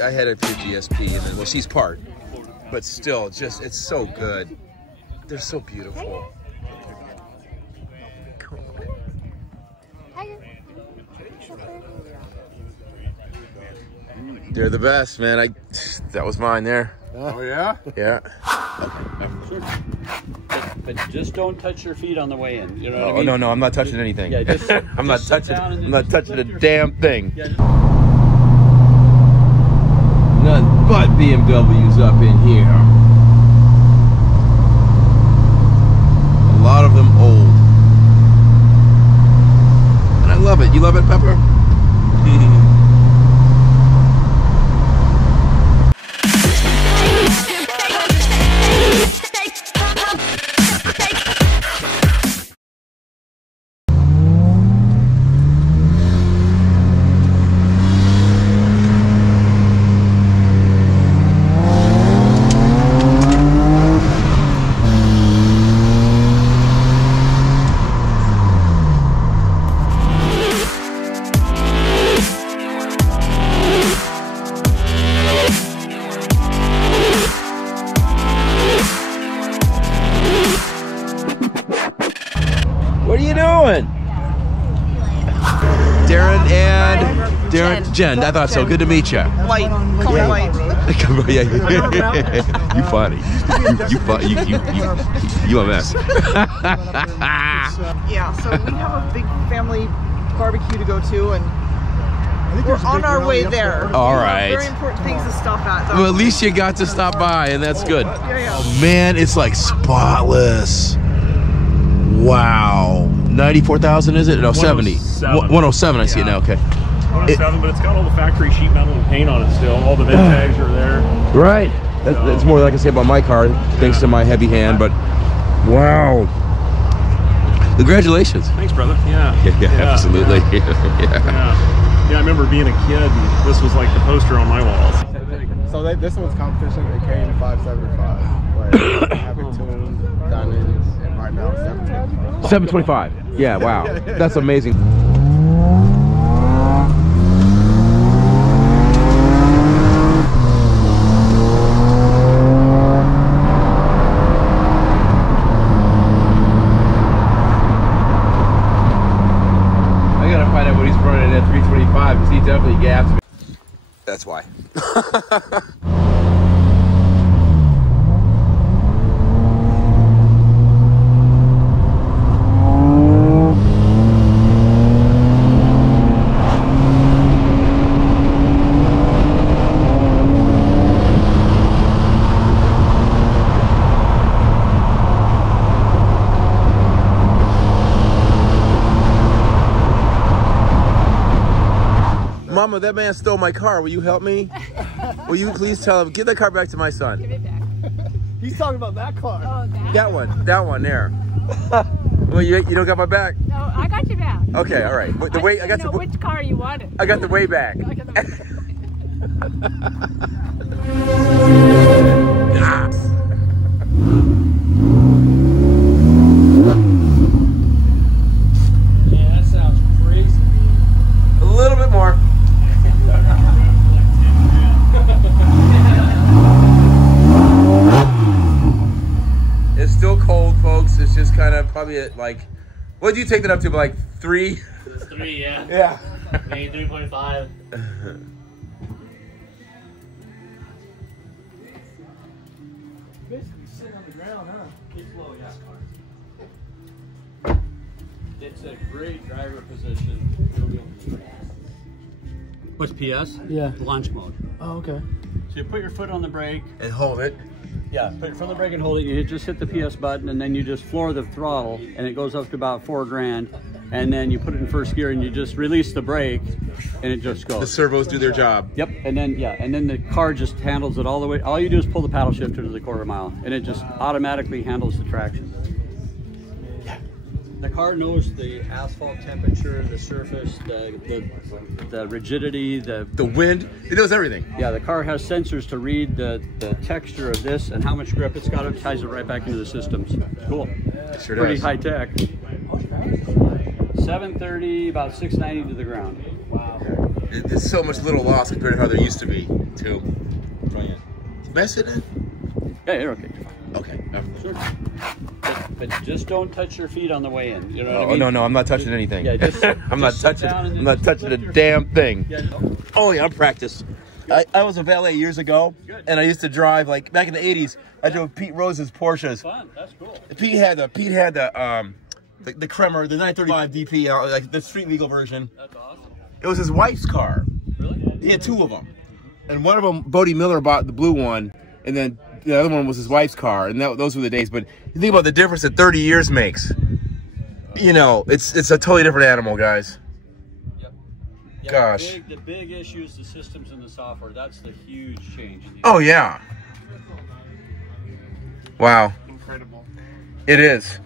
I had a few GSP, and then, well, she's part, but still, just it's so good. They're so beautiful. They're the best, man. That was mine there. Oh yeah? Yeah. Sure. But just don't touch your feet on the way in. You know what I mean? No, I'm not touching anything. Yeah, just, I'm not touching a damn thing. Yeah, None but BMWs up in here. A lot of them old. And I love it. You love it, Pepper? What are you doing? Darren, Jen. I thought so. Good to meet you. White. Call me White. You funny. You a mess. Yeah, so we have a big family barbecue to go to, and we're on our way there. All right. Very important things to stop at, though. Well, at least you got to stop by, and that's good. Yeah. Oh, man, it's like spotless. Wow. 94,000, is it? No, 70. 107, I see it now, okay. 107, but it's got all the factory sheet metal and paint on it still. All the VIN tags are there. Right. That's more than I can say about my car, thanks to my heavy hand, but wow. Congratulations. Thanks, brother. Yeah, absolutely. Yeah, I remember being a kid, and this was like the poster on my walls. So this one's competition. It came 575. But I have it tuned, done it, and right now 725. 725. Yeah, wow. That's amazing. I gotta find out what he's running at 325 because he definitely gaps me. That's why. Mama, that man stole my car. Will you help me? Will you please tell him, give that car back to my son? Give it back. He's talking about that car. Oh, That one there. Well, you don't got my back? No, I got your back. Okay, all right. But I got know which car you wanted. I got the way back. Yeah, that sounds crazy. A little bit more. It's still cold, folks. It's just kind of probably at like, what did you take that up to? Like 3? It's 3, yeah. Yeah. Maybe 3.5. Basically sitting on the ground, huh? It's low, yeah. It's a great driver position. What's PS? Yeah. Launch mode. Oh, okay. So you put your foot on the brake. And hold it. Yeah, put your foot on the brake and hold it. You just hit the PS button, and then you just floor the throttle, and it goes up to about 4 grand. And then you put it in first gear, and you just release the brake, and it just goes. The servos do their job. Yep, and then the car just handles it all the way. All you do is pull the paddle shifter to the quarter mile, and it just automatically handles the traction. Yeah. The car knows the asphalt temperature, the surface, the rigidity, the wind. It knows everything. Yeah, the car has sensors to read the texture of this and how much grip it's got. It ties it right back into the systems. Cool. Sure Pretty does. high tech. 730, about 690 to the ground. Wow. There's so much little loss compared to how there used to be, too. Brilliant. May I sit in? Yeah, you're okay. Okay. Sure. But just don't touch your feet on the way in. You know what I mean? No, I'm not touching anything. Yeah, just, I'm not touching a damn thing. Yeah, no. Oh yeah, I'm practiced. I was a valet years ago, and I used to drive like back in the '80s. I drove Pete Rose's Porsches. Fun. That's cool. Pete had the Kremer, the 935 DP, like the street legal version. That's awesome. It was his wife's car. Really? He had two of them, and one of them, Bodie Miller bought the blue one, and then the other one was his wife's car, and those were the days. But you think about the difference that 30 years makes. You know, it's a totally different animal, guys. Yep. Yeah, Gosh. The big issue is the systems and the software. That's the huge change. Oh yeah. Wow. Incredible. It is.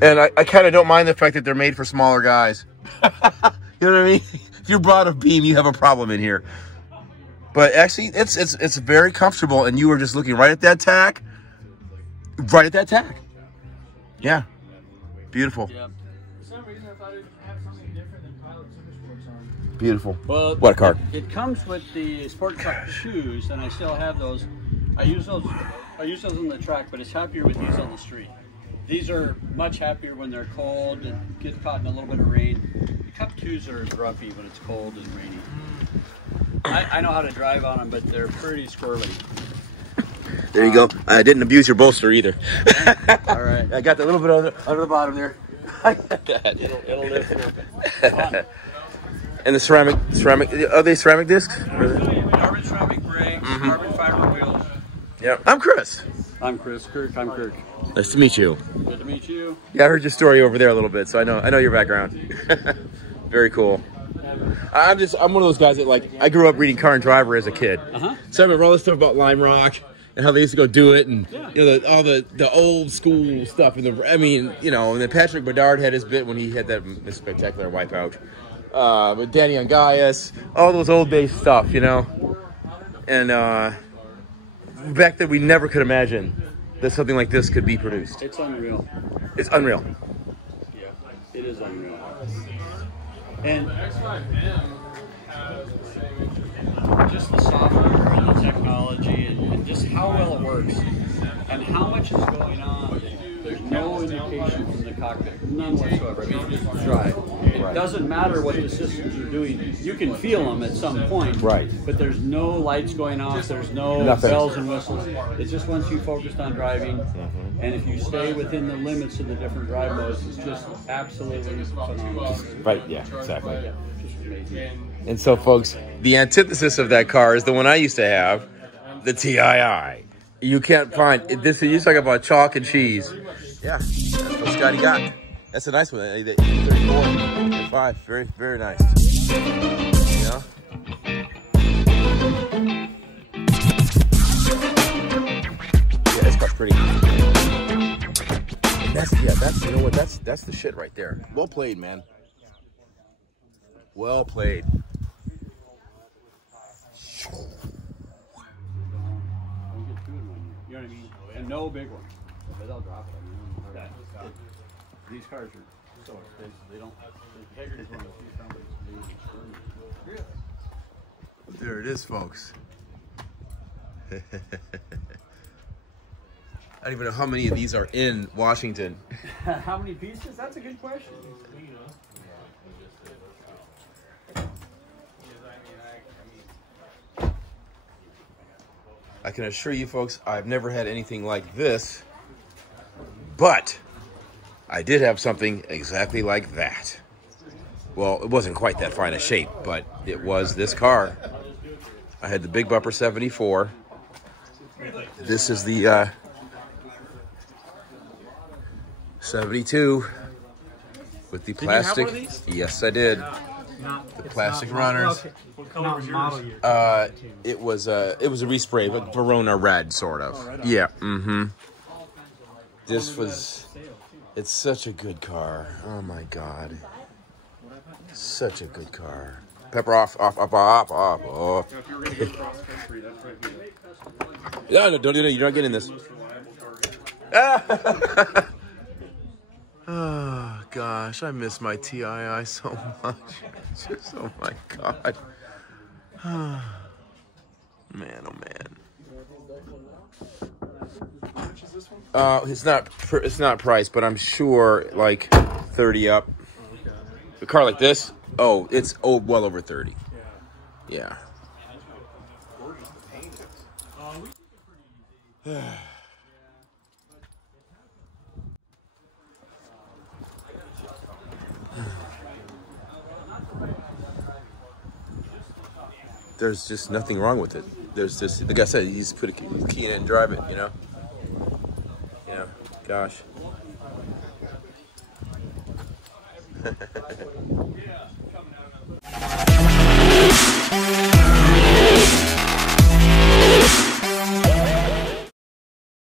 And I kind of don't mind the fact that they're made for smaller guys. You know what I mean? If you're broad of beam, you have a problem in here. But actually, it's very comfortable, and you were just looking right at that tack. Right at that tack. Yeah. Beautiful. Yeah. For some reason, I thought it'd have something different than Pilot Supersports on. Beautiful. Well, what a car. It comes with the sport truck shoes, and I still have those. I use those on the track, but it's happier with these on the street. These are much happier when they're cold and get caught in a little bit of rain. The Cup 2s are grumpy when it's cold and rainy. I know how to drive on them, but they're pretty squirrely. There you go. I didn't abuse your bolster either. All right. I got that little bit under the bottom there. I got that. It'll lift open. Fun. And the ceramic, are they ceramic discs? Carbon ceramic brakes, carbon fiber wheels. Yeah. I'm Chris. I'm Chris Kirk. I'm Kirk. Nice to meet you. Good to meet you. Yeah, I heard your story over there a little bit, so I know your background. Very cool. I'm one of those guys that, like, I grew up reading Car and Driver as a kid. So I remember all this stuff about Lime Rock and how they used to go do it, and you know, all the old school stuff. And and then Patrick Bedard had his bit when he had that spectacular wipeout. But Danny Angaias, all those old base stuff, you know. And back then we never could imagine that something like this could be produced. It's unreal. It's unreal. Yeah, it is unreal. And just the software and the technology and just how well it works and how much is going on. There's no indication from the cockpit, none whatsoever. I mean, you just drive. It doesn't matter what the systems are doing. You can feel them at some point, right? But there's no lights going off. There's no bells and whistles. It's just once you focused on driving, and if you stay within the limits of the different drive modes, it's just absolutely phenomenal. Right? Yeah, exactly. Yeah, just amazing. And so, folks, the antithesis of that car is the one I used to have, the TII. You can't find this. You talk about chalk and cheese. Yeah, that's what Scotty got. That's a nice one. 34, 5, very, very nice. Yeah. Yeah, this car's pretty. That's you know what? That's the shit right there. Well played, man. Well played. You know what I mean? And no big ones. But they'll drop it. These cars are so expensive. They don't. Integrity is one of the few companies that do it. There it is, folks. I don't even know how many of these are in Washington. How many pieces? That's a good question. I can assure you, folks, I've never had anything like this, but I did have something exactly like that. Well, it wasn't quite that fine a shape, but it was this car. I had the Big Bumper 74. This is the 72 with the plastic. Did you have one of these? Yes, I did. The plastic runners. Okay. What color was yours? It was a respray, but Verona red, sort of. Yeah. This was. It's such a good car. Oh my God. Such a good car. Pepper off. Oh. Now, if you were going to go cross country, that's right here. No, don't do that. You're not getting this. Oh gosh, I miss my TII so much. Just, oh my God. Man, oh man. It's not priced, but I'm sure like 30 up. A car like this, it's well over 30. Yeah. There's just nothing wrong with it. There's just, like I said, you just put a key in it and drive it, you know? Yeah, gosh.